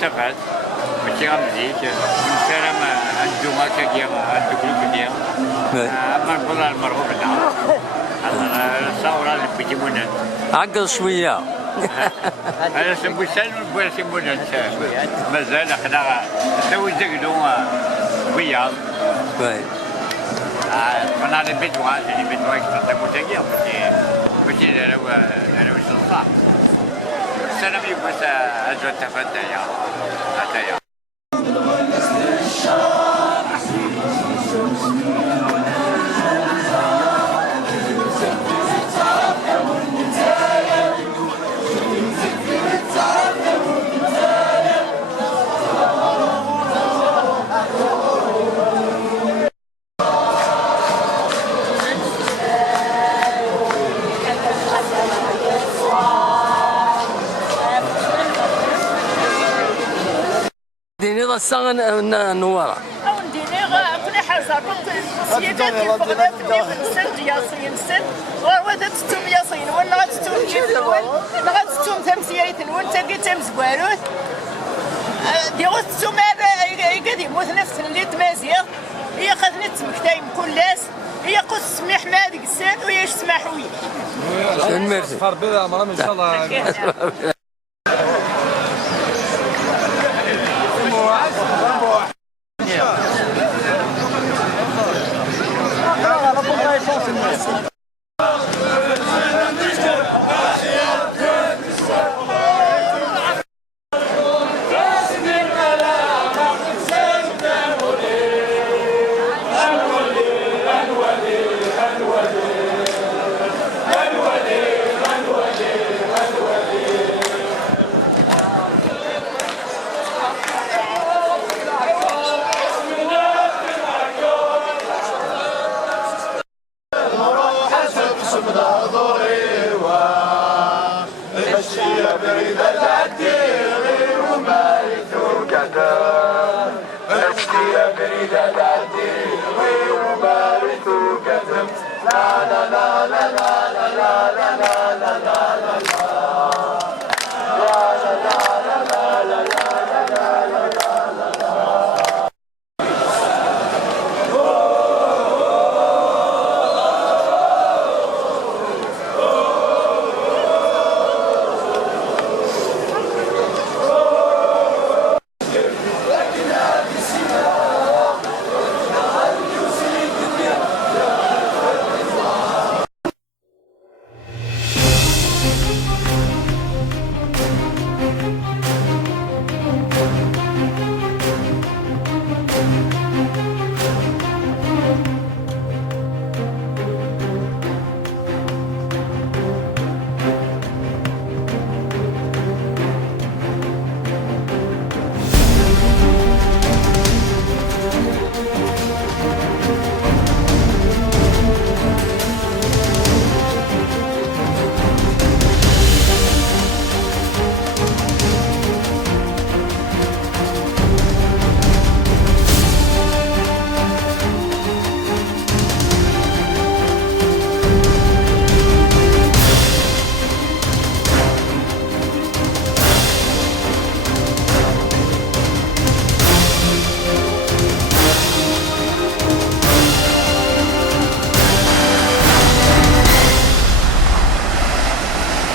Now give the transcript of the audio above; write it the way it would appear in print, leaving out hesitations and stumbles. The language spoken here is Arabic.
تفات ماشي غنزيد ونسالم عندو هكا ديال عندو كل ديال اما نقول المرغوب لنا الثوره اللي بيجيبونا عقل شويه. انا سمبوسان ونقول سمبونا مازال حنا نسوي زقلو بياض انا اللي بدوها يستطيعوا تاكيا ماشي انا واش نصح السلام يبغى اجو تفتايا اتايا ديني الساعة نوارة. أو نديني كل حاجة سيدات الفقدات اللي نسن دياسين نسن وهذا تتوم ياسين ولا تتوم كيف الول لا تتوم تمسيات وانت تلقى تمزواروت ديال تتوم قاعد يموت نفس اللي تمازيغ هي خذني تمكتايم كلاس هي قص سميح مالك السان وياش سماحوي. ميرسي. فربي مرام ان شاء الله. بريدة